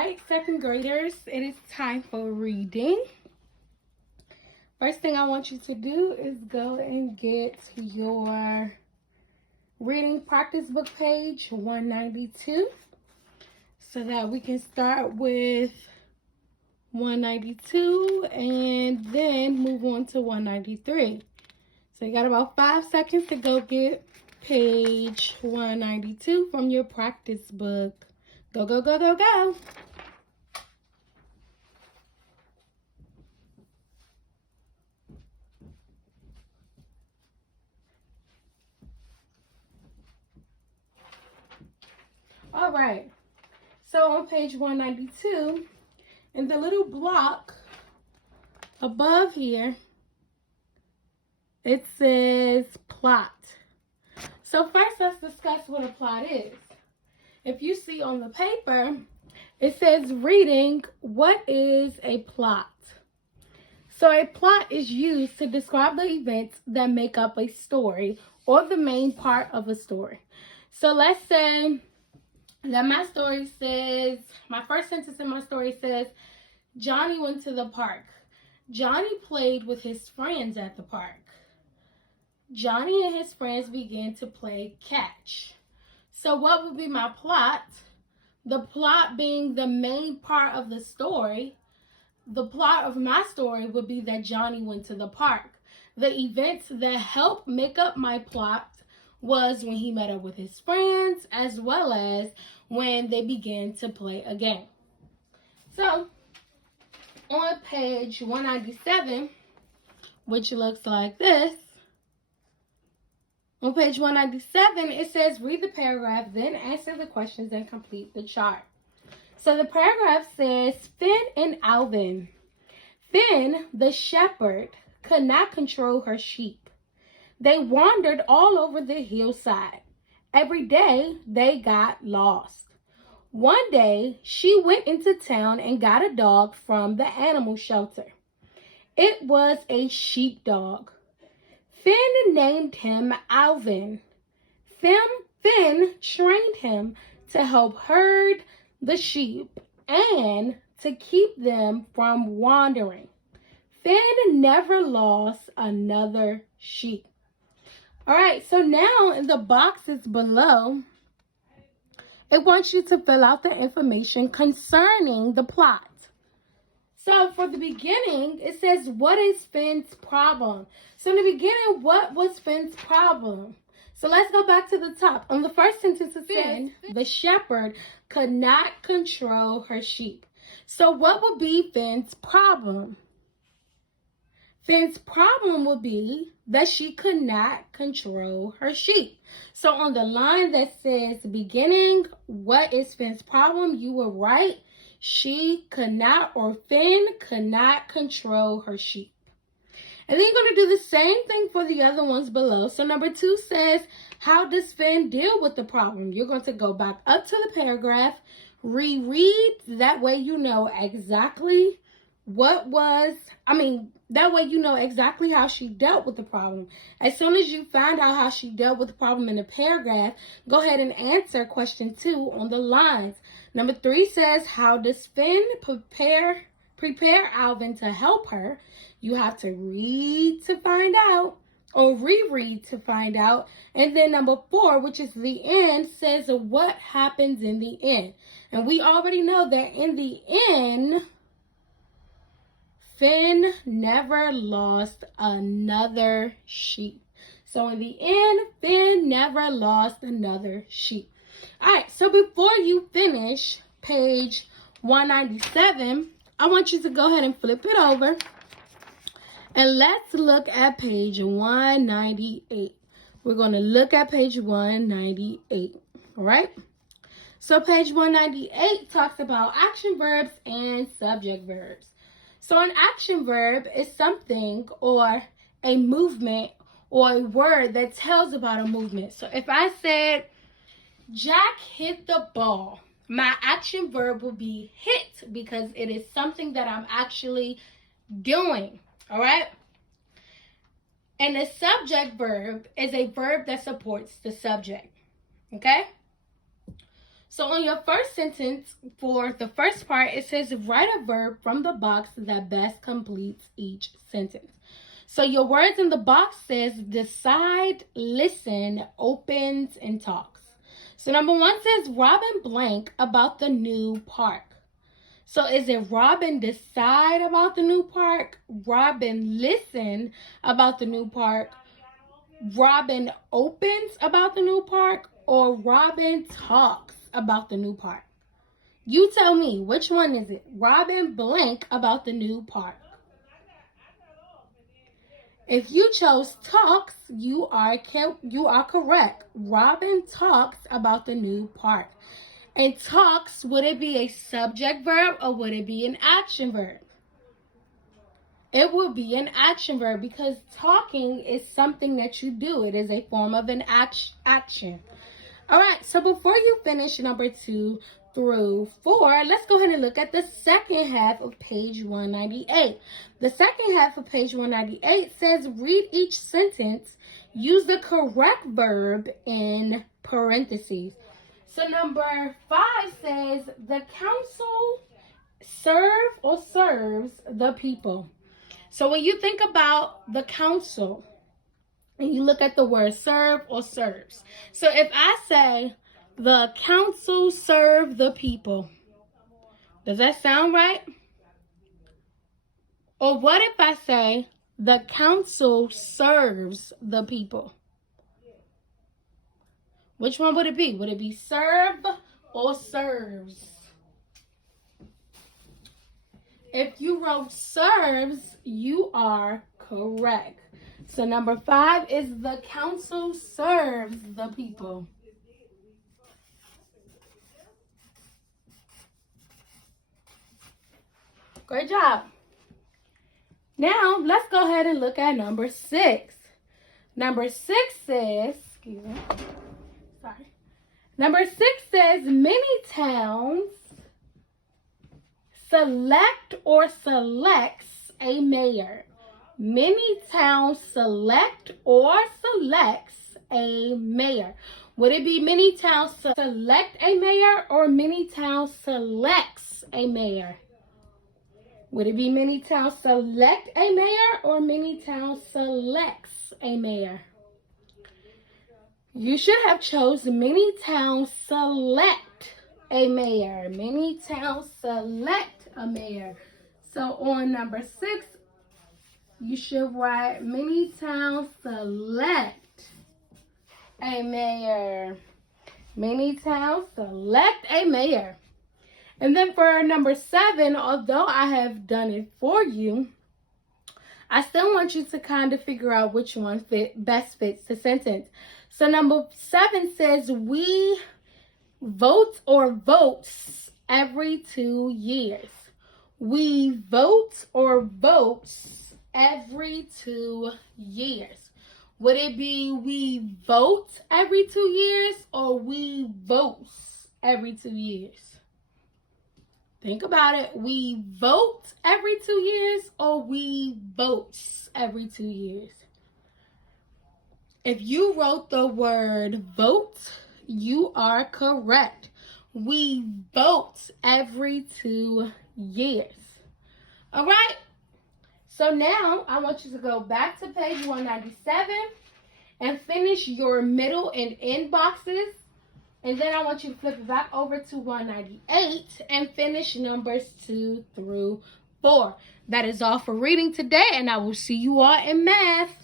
right, second graders, it is time for reading. First thing I want you to do is go and get your reading practice book page 192 so that we can start with 192 and then move on to 193. So you got about 5 seconds to go get page 192 from your practice book. Go, go, go, go, go. All right. So on page 192, in the little block above here, it says plot. So first, let's discuss what a plot is. If you see on the paper, it says reading, what is a plot? So a plot is used to describe the events that make up a story or the main part of a story. So let's say that my story says, my first sentence in my story says, Johnny went to the park. Johnny played with his friends at the park. Johnny and his friends began to play catch. So what would be my plot? The plot being the main part of the story. The plot of my story would be that Johnny went to the park. The events that help make up my plot was when he met up with his friends, as well as when they began to play a game. So, on page 197, which looks like this, on page 197, it says, read the paragraph, then answer the questions and complete the chart. So the paragraph says, Finn and Alvin. Finn, the shepherd, could not control her sheep. They wandered all over the hillside. Every day, they got lost. One day, she went into town and got a dog from the animal shelter. It was a sheepdog. Finn named him Alvin. Finn trained him to help herd the sheep and to keep them from wandering. Finn never lost another sheep. All right, so now in the boxes below, it wants you to fill out the information concerning the plot. So for the beginning, it says, what is Finn's problem? So in the beginning, what was Finn's problem? So let's go back to the top. On the first sentence, it says, the shepherd could not control her sheep. So what would be Finn's problem? Finn's problem would be that she could not control her sheep. So on the line that says beginning, what is Finn's problem? You were right. She could not, or Finn could not control her sheep. And then you're going to do the same thing for the other ones below. So number 2 says, how does Finn deal with the problem? You're going to go back up to the paragraph, reread. That way you know exactly that way you know exactly how she dealt with the problem. As soon as you find out how she dealt with the problem in the paragraph, go ahead and answer question 2 on the lines. Number 3 says, how does Finn prepare Alvin to help her? You have to read to find out or reread to find out. And then number 4, which is the end, says what happens in the end. And we already know that in the end, Finn never lost another sheep. So in the end, Finn never lost another sheep. All right, so before you finish page 197, I want you to go ahead and flip it over. And let's look at page 198. We're going to look at page 198, all right? So page 198 talks about action verbs and subject verbs. So an action verb is something or a movement or a word that tells about a movement. So if I said, Jack hit the ball, my action verb will be hit because it is something that I'm actually doing, all right? And the subject verb is a verb that supports the subject, okay? So on your first sentence, for the first part, it says write a verb from the box that best completes each sentence. So your words in the box says decide, listen, opens, and talks. So number 1 says Robin blank about the new park. So is it Robin decide about the new park? Robin listen about the new park? Robin opens about the new park? Or Robin talks about the new park? You tell me, which one is it? Robin blank about the new park. If you chose talks, you are correct. Robin talks about the new park. And talks, would it be a subject verb or would it be an action verb? It would be an action verb because talking is something that you do. It is a form of an action. All right, so before you finish number 2 through 4, let's go ahead and look at the second half of page 198. The second half of page 198 says read each sentence, use the correct verb in parentheses. So number 5 says the council serve or serves the people. So when you think about the council and you look at the word serve or serves. So if I say the council serve the people, does that sound right? Or what if I say the council serves the people? Which one would it be? Would it be serve or serves? If you wrote serves, you are correct. So number 5 is the council serves the people. Great job. Now, let's go ahead and look at number 6. Number 6 says, Number 6 says many towns select or selects a mayor. Many towns select or selects a mayor. Would it be many towns select a mayor or many towns selects a mayor? Would it be many towns select a mayor or many towns selects a mayor? You should have chosen many towns select a mayor. Many towns select a mayor. So on number 6, you should write many towns select a mayor. Many towns select a mayor. And then for number 7, although I have done it for you, I still want you to kind of figure out which one best fits the sentence. So number 7 says we vote or votes every 2 years. We vote or votes every 2 years. Would it be we vote every 2 years or we votes every 2 years? Think about it. We vote every 2 years or we votes every 2 years? If you wrote the word vote, you are correct. We vote every 2 years. All right. So now I want you to go back to page 197 and finish your middle and end boxes. And then I want you to flip it back over to 198 and finish numbers 2 through 4. That is all for reading today, and I will see you all in math.